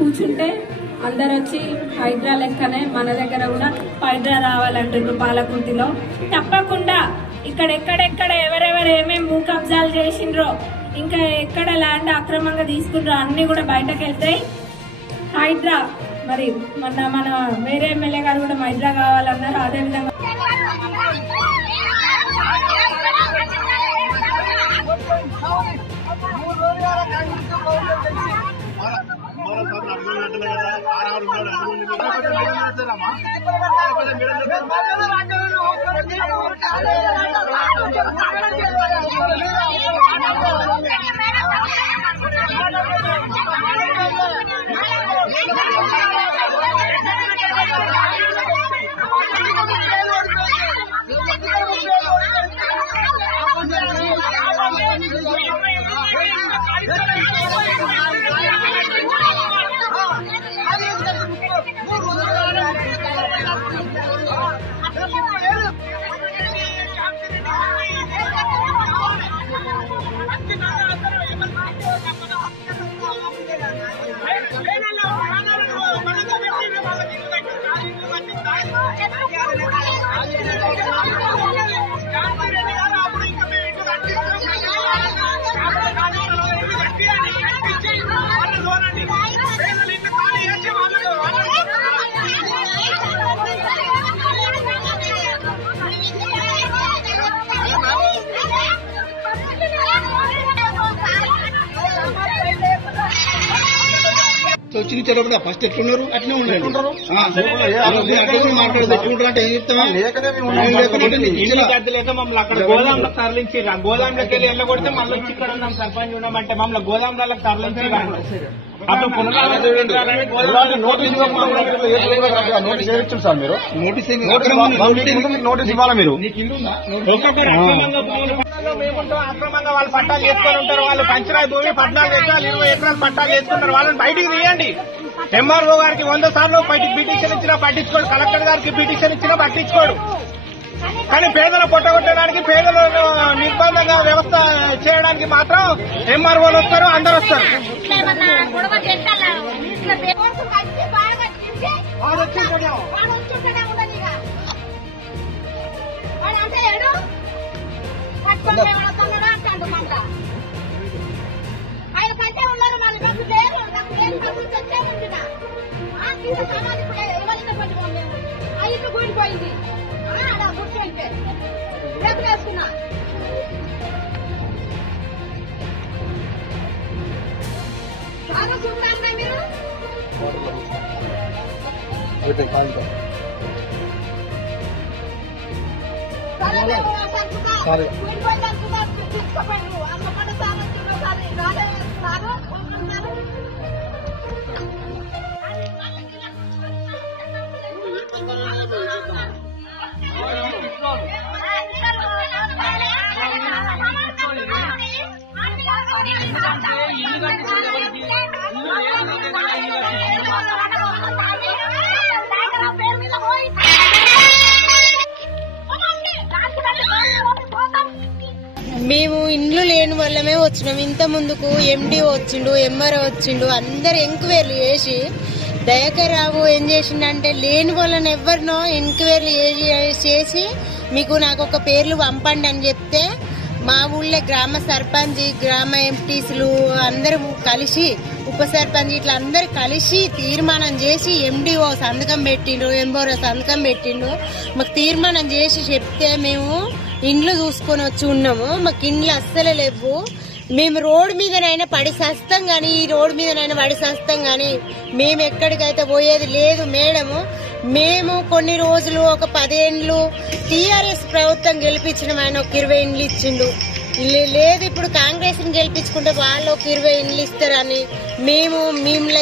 కూర్చుంటే అందరు వచ్చి హైడ్రా లెక్కనే మన దగ్గర కూడా హైడ్రా రావాలంటారు పాలకుర్తిలో. తప్పకుండా ఎక్కడెక్కడ ఎవరెవరు ఏమేమి భూ కబ్జాలు చేసిండ్రో, ఇంకా ఎక్కడ ల్యాండ్ అక్రమంగా తీసుకుంటారో అన్ని కూడా బయటకు వెళ్తాయి. హైడ్రా మరి మన వేరే ఎమ్మెల్యే గారు కూడా హైడ్రా కావాలన్నారు. అదేవిధంగా ఫస్ట్ ఎట్లున్నారు అట్లే ఉంటారు. ఎట్లుంటారంటే ఏం చెప్తామా లేక మమ్మల్ని అక్కడ గోదాంలో తరలించి గోదాంలోకి వెళ్ళి వెళ్ళగొడితే మళ్ళీ వచ్చి ఇక్కడ ఉన్నాం సర్పంచ్ ఉన్నామంటే మమ్మల్ని గోదాంలకు తరలించి అప్పుడు నోటీస్ సార్ మీరు నోటీస్ ఇవ్వాలా మీరు అక్రమంగా వాళ్ళు పట్టాలు చేసుకొని ఉంటారు. వాళ్ళు పంచరాయి భూమి 14 ఎకరాలు 20 ఎకరాలు పట్టాలు చేసుకుంటారు. వాళ్ళని బయటికి తీయండి. ఎంఆర్ఓ గారికి 100 సార్లు పిటిషన్ ఇచ్చినా పట్టించుకోడు, కలెక్టర్ గారికి పిటిషన్ ఇచ్చినా పట్టించుకోడు. కానీ పేదలు పొట్టగొట్టడానికి, పేదలు నిర్బంధంగా వ్యవస్థ చేయడానికి మాత్రం ఎంఆర్ఓలు వస్తారు, అందరు వస్తారు. ఆయన కంటే ఉన్నారు నన్ను లేరు ఇల్లు కూలిపోయింది అలా కూర్చుంటే రేపు వేసుకున్నా చాలా చూడాలి మీరు సరే మేము ఇండ్లు లేని వల్లమే వచ్చినాం. ఇంత ముందుకు ఎండి వచ్చిండు, ఎంఆర్ఓ వచ్చిండు, అందరు ఎంక్వైరీ చేసి దయాకర్ రావు ఏం చేసిండంటే లేని వాళ్ళని ఎవరినో ఎంక్వైరీ చేసి మీకు నాకు ఒక పేర్లు పంపండి అని చెప్తే మా ఊళ్ళో గ్రామ సర్పంచ్, గ్రామ ఎంపీసీలు అందరూ కలిసి, ఉప సర్పంచ్ ఇట్లా అందరు కలిసి తీర్మానం చేసి ఎండిఓ సంతకం పెట్టిండు, ఎంఆర్ఓ సంతకం పెట్టిండు. మాకు తీర్మానం చేసి చెప్తే మేము ఇండ్లు చూసుకొని వచ్చి ఉన్నాము. మాకు ఇండ్లు అస్సలే లేవు. మేము రోడ్డు మీదనైనా పడి సస్తాం గాని, ఈ రోడ్డు మీదనైనా పడి సస్తాం గాని మేము ఎక్కడికైతే పోయేది లేదు మేడము. మేము కొన్ని రోజులు ఒక 10 ఏళ్ళు టీఆర్ఎస్ ప్రభుత్వం గెలిపించిన ఆయన ఒక 20 ఇండ్లు ఇచ్చిండు. లేదు ఇప్పుడు కాంగ్రెస్ ని గెలిపించుకుంటే వాళ్ళు ఒక 20 ఇండ్లు ఇస్తారని మేము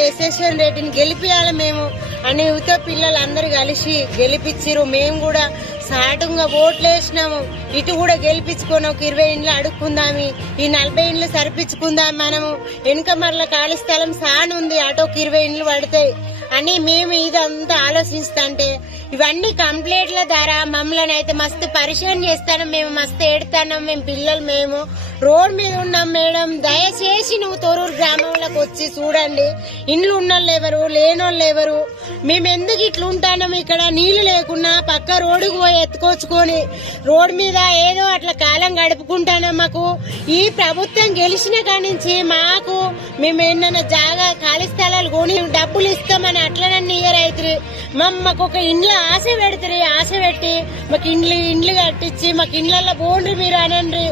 యశస్వన్ రెడ్డిని గెలిపియాలి మేము అని యువత పిల్లలు అందరు కలిసి గెలిపించారు. మేము కూడా సాటుగా ఓట్లు వేసినాము. ఇటు కూడా గెలిపించుకొని ఒక 20 ఇండ్లు అడుక్కుందామి, ఈ 40 ఇండ్లు సరిపించుకుందాం. మనము వెనుక మరల ఖాళీ స్థలం సానుంది, అటు ఒక 20 ఇండ్లు పడతాయి అని మేము ఇదంతా ఆలోచిస్తుంటే ఇవన్నీ కంప్లైంట్ల ద్వారా మమ్మల్ని అయితే మస్తు పరిశాన్ చేస్తాను. మేము మస్తు ఏడుతాం. మేము పిల్లలు మేము రోడ్ మీద ఉన్నాం. మేడం దయచేసి నువ్వు తొరూరు గ్రామంలోకి వచ్చి చూడండి. ఇండ్లు ఉన్నోళ్ళు ఎవరు, లేనోళ్ళు ఎవరు, మేము ఎందుకు ఇట్లా ఉంటాం. ఇక్కడ నీళ్లు లేకున్నా పక్క రోడ్డుకు పోయి ఎత్తుకొచ్చుకొని రోడ్ మీద ఏదో అట్లా కాలం గడుపుకుంటాను. మాకు ఈ ప్రభుత్వం గెలిచిన కాడి నుంచి మాకు మేము ఏంటన్నా జాగా ఖాళీ స్థలాలు కొని డబ్బులు ఇస్తామని అట్లనన్నీ ఇయర్ అవుతుంది. మాకు ఒక ఇండ్ల ఆశ పెడతారు. ఆశ పెట్టి మాకు ఇండ్లు కట్టించి మాకు ఇండ్లలో పోండ్రి మీరు అనండి.